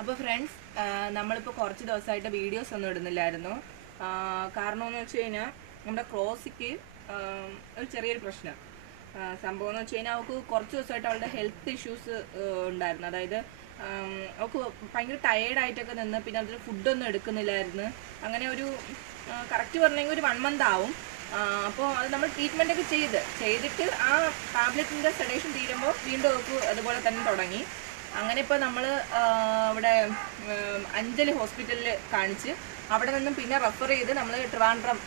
അപ്പോൾ ഫ്രണ്ട്സ് നമ്മളിപ്പോൾ കുറച്ച് ദിവസമായിട്ട് വീഡിയോസ് ഒന്നും ഇടുന്നില്ലായിരുന്നു. കാരണം എന്ന് വെച്ച് കഴിഞ്ഞാൽ നമ്മുടെ ക്രോസിക്ക് ഒരു ചെറിയൊരു പ്രശ്നം. സംഭവം എന്ന് വെച്ച് കഴിഞ്ഞാൽ അവൾക്ക് കുറച്ച് ദിവസമായിട്ട് അവളുടെ ഹെൽത്ത് ഇഷ്യൂസ് ഉണ്ടായിരുന്നു. അതായത് അവൾക്ക് ഭയങ്കര ടയേർഡായിട്ടൊക്കെ നിന്ന് പിന്നെ അതിൽ ഫുഡൊന്നും എടുക്കുന്നില്ലായിരുന്നു. അങ്ങനെ ഒരു കറക്റ്റ് പറഞ്ഞെങ്കിൽ ഒരു വൺ മന്ത് ആവും. അപ്പോൾ അത് നമ്മൾ ട്രീറ്റ്മെന്റ് ഒക്കെ ചെയ്ത്. ചെയ്തിട്ട് ആ ടാബ്ലറ്റിന്റെ സെഡേഷൻ തീരുമ്പോൾ വീണ്ടും അവൾക്ക് അതുപോലെ തന്നെ തുടങ്ങി. അങ്ങനെ ഇപ്പോൾ നമ്മൾ അഞ്ചൽ ഹോസ്പിറ്റലിൽ കാണിച്ച് അവിടെ നിന്നും പിന്നെ റെഫർ ചെയ്ത് നമ്മൾ ട്രിവാൻഡ്രം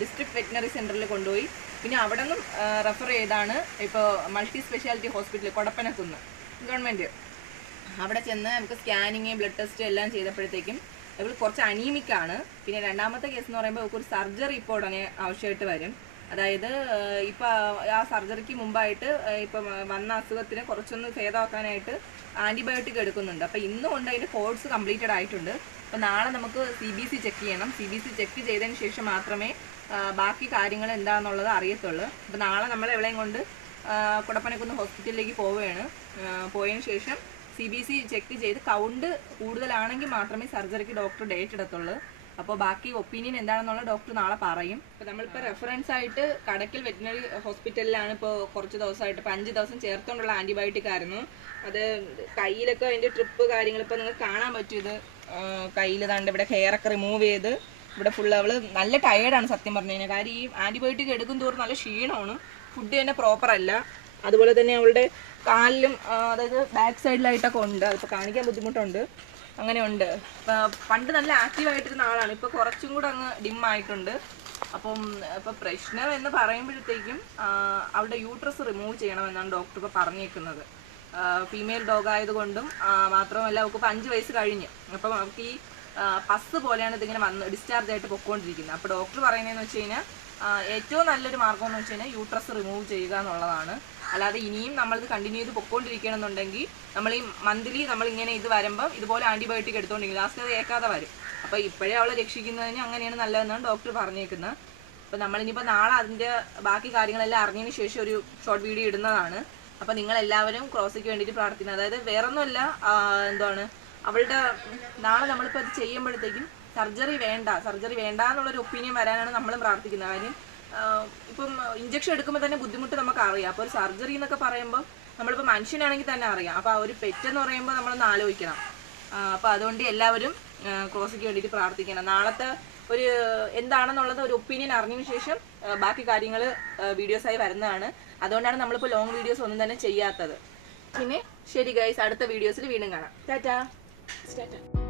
ഡിസ്ട്രിക്ട് വെറ്റിനറി സെന്ററിൽ കൊണ്ടുപോയി. പിന്നെ അവിടെ നിന്നും റെഫർ ചെയ്താണ് ഇപ്പോൾ multi speciality hospital Kodappanakkunnu government അവിടെ ചെന്ന് നമുക്ക് സ്കാനിങ് ബ്ലഡ് ടെസ്റ്റ് എല്ലാം ചെയ്തപ്പോഴത്തേക്കും ഇവൾ കുറച്ച് അനീമിക്കാണ് പിന്നെ രണ്ടാമത്തെ കേസ് എന്ന് പറയുമ്പോൾ ഒരു സർജറി ഇപ്പോൾ ഉടനെ ആവശ്യമായിട്ട് വരും. അതായത് ഏഹ്, ഇപ്പൊ ആ സർജറിക്ക് മുമ്പായിട്ട് ഇപ്പം വന്ന അസുഖത്തിനെ കുറച്ചൊന്ന് ഭേദമാക്കാനായിട്ട് ആന്റിബയോട്ടിക് എടുക്കുന്നുണ്ട്. അപ്പൊ ഇന്നും കൊണ്ട് അതിന്റെ കോഴ്സ് കംപ്ലീറ്റഡ് ആയിട്ടുണ്ട്. അപ്പൊ നാളെ നമുക്ക് സി ബി സി ചെക്ക് ചെയ്യണം. സി ബി സി ചെക്ക് ചെയ്തതിന് ശേഷം മാത്രമേ ബാക്കി കാര്യങ്ങൾ എന്താണെന്നുള്ളത് അറിയത്തുള്ളൂ. അപ്പൊ നാളെ നമ്മൾ എവിടെയും കൊണ്ട് കുടപ്പനക്കുന്ന് ഹോസ്പിറ്റലിലേക്ക് പോവുകയാണ്. പോയതിന് ശേഷം സി ബി സി ചെക്ക് ചെയ്ത് കൗണ്ട് കൂടുതലാണെങ്കിൽ മാത്രമേ സർജറിക്ക് ഡോക്ടർ ഡേറ്റ് എടുത്തുള്ളൂ അപ്പോൾ ബാക്കി ഒപ്പീനിയൻ എന്താണെന്നുള്ള ഡോക്ടർ നാളെ പറയും. അപ്പോൾ നമ്മളിപ്പോൾ റെഫറൻസ് ആയിട്ട് കടക്കിൽ വെറ്റിനറി ഹോസ്പിറ്റലിലാണ് ഇപ്പോൾ കുറച്ച് ദിവസമായിട്ട് ഇപ്പോൾ അഞ്ച് ദിവസം ചേർത്തുകൊണ്ടുള്ള ആന്റിബയോട്ടിക് ആയിരുന്നു. അത് കയ്യിലൊക്കെ അതിന്റെ ട്രിപ്പ് കാര്യങ്ങൾ ഇപ്പോൾ നിങ്ങൾക്ക് കാണാൻ പറ്റും ഇത്. കയ്യിൽ താണ്ട് ഇവിടെ ഹെയർ ഒക്കെ റിമൂവ് ചെയ്ത് ഇവിടെ ഫുള്ള് അവൾ നല്ല ടയേർഡാണ് സത്യം പറഞ്ഞു കഴിഞ്ഞാൽ കാര്യം ഈ ആന്റിബയോട്ടിക് എടുക്കും തോറും നല്ല ക്ഷീണമാണ്. ഫുഡ് തന്നെ പ്രോപ്പർ അല്ല. അതുപോലെ തന്നെ അവളുടെ കാലിലും അതായത് ബാക്ക് സൈഡിലായിട്ടൊക്കെ ഉണ്ട്. അതിപ്പോൾ കാണിക്കാൻ ബുദ്ധിമുട്ടുണ്ട്. അങ്ങനെയുണ്ട് പണ്ട് നല്ല ആക്റ്റീവ് ആയിട്ടിരുന്ന ആളാണ്. ഇപ്പോൾ കുറച്ചും കൂടെ അങ്ങ് ഡിം ആയിട്ടുണ്ട്. അപ്പം ഇപ്പം പ്രശ്നം എന്ന് പറയുമ്പോഴത്തേക്കും അവളുടെ യൂട്രസ് റിമൂവ് ചെയ്യണമെന്നാണ് ഡോക്ടർ ഇപ്പോൾ പറഞ്ഞേക്കുന്നത്. ഫീമെയിൽ ഡോഗ് ആയതുകൊണ്ടും മാത്രമല്ല അവൾക്ക് ഇപ്പോൾ അഞ്ച് വയസ്സ് കഴിഞ്ഞ്. അപ്പം അവൾക്ക് ഈ പസ് പോലെയാണ് ഇതിങ്ങനെ വന്ന് ഡിസ്ചാർജ് ആയിട്ട് പൊക്കോണ്ടിരിക്കുന്നത്. അപ്പോൾ ഡോക്ടർ പറയുന്നതെന്ന് വെച്ച് കഴിഞ്ഞാൽ ഏറ്റവും നല്ലൊരു മാർഗം എന്ന് വെച്ച് കഴിഞ്ഞാൽ യൂട്രസ് റിമൂവ് ചെയ്യുക എന്നുള്ളതാണ്. അല്ലാതെ ഇനിയും നമ്മളിത് കണ്ടിന്യൂ ചെയ്ത് പൊക്കോണ്ടിരിക്കണമെന്നുണ്ടെങ്കിൽ നമ്മൾ ഈ മന്ത്ലി നമ്മളിങ്ങനെ ഇത് വരുമ്പം ഇതുപോലെ ആന്റിബയോട്ടിക് എടുത്തോണ്ടിരിക്കും. ലാസ്റ്റ് അത് ഏക്കാതെ വരും. അപ്പോൾ ഇപ്പോഴേ അവളെ രക്ഷിക്കുന്നതിന് അങ്ങനെയാണ് നല്ലതെന്നാണ് ഡോക്ടർ പറഞ്ഞേക്കുന്നത്. അപ്പോൾ നമ്മളിനിപ്പോൾ നാളെ അതിന്റെ ബാക്കി കാര്യങ്ങളെല്ലാം അറിഞ്ഞതിന് ശേഷം ഒരു ഷോർട്ട് വീഡിയോ ഇടുന്നതാണ്. അപ്പോൾ നിങ്ങൾ എല്ലാവരും ക്രോസിക്ക് വേണ്ടിയിട്ട് പ്രാർത്ഥിക്കുന്നത് അതായത് വേറൊന്നുമല്ല എന്താണ് അവളുടെ നാളെ നമ്മളിപ്പോൾ അത് ചെയ്യുമ്പോഴത്തേക്കും സർജറി വേണ്ട സർജറി വേണ്ട എന്നുള്ളൊരു ഒപ്പീനിയൻ വരാനാണ് നമ്മളും പ്രാർത്ഥിക്കുന്നത്. കാര്യം ഇപ്പം ഇഞ്ചക്ഷൻ എടുക്കുമ്പോൾ തന്നെ ബുദ്ധിമുട്ട് നമുക്ക് അറിയാം അപ്പോൾ ഒരു സർജറി എന്നൊക്കെ പറയുമ്പോൾ നമ്മളിപ്പോൾ മനുഷ്യനാണെങ്കിൽ തന്നെ അറിയാം. അപ്പോൾ ആ ഒരു പെറ്റെന്ന് പറയുമ്പോൾ നമ്മളൊന്ന് ആലോചിക്കണം. അപ്പോൾ അതുകൊണ്ട് എല്ലാവരും ക്രോസിക്ക് വേണ്ടിയിട്ട് പ്രാർത്ഥിക്കണം. നാളത്തെ ഒരു എന്താണെന്നുള്ളത് ഒരു ഒപ്പീനിയൻ അറിഞ്ഞതിന് ശേഷം ബാക്കി കാര്യങ്ങൾ വീഡിയോസായി വരുന്നതാണ്. അതുകൊണ്ടാണ് നമ്മളിപ്പോൾ ലോങ് വീഡിയോസ് ഒന്നും തന്നെ ചെയ്യാത്തത്. പിന്നെ ശരി ഗൈസ് അടുത്ത വീഡിയോസിൽ വീണ്ടും കാണാം. ടാറ്റാ. ടാറ്റാ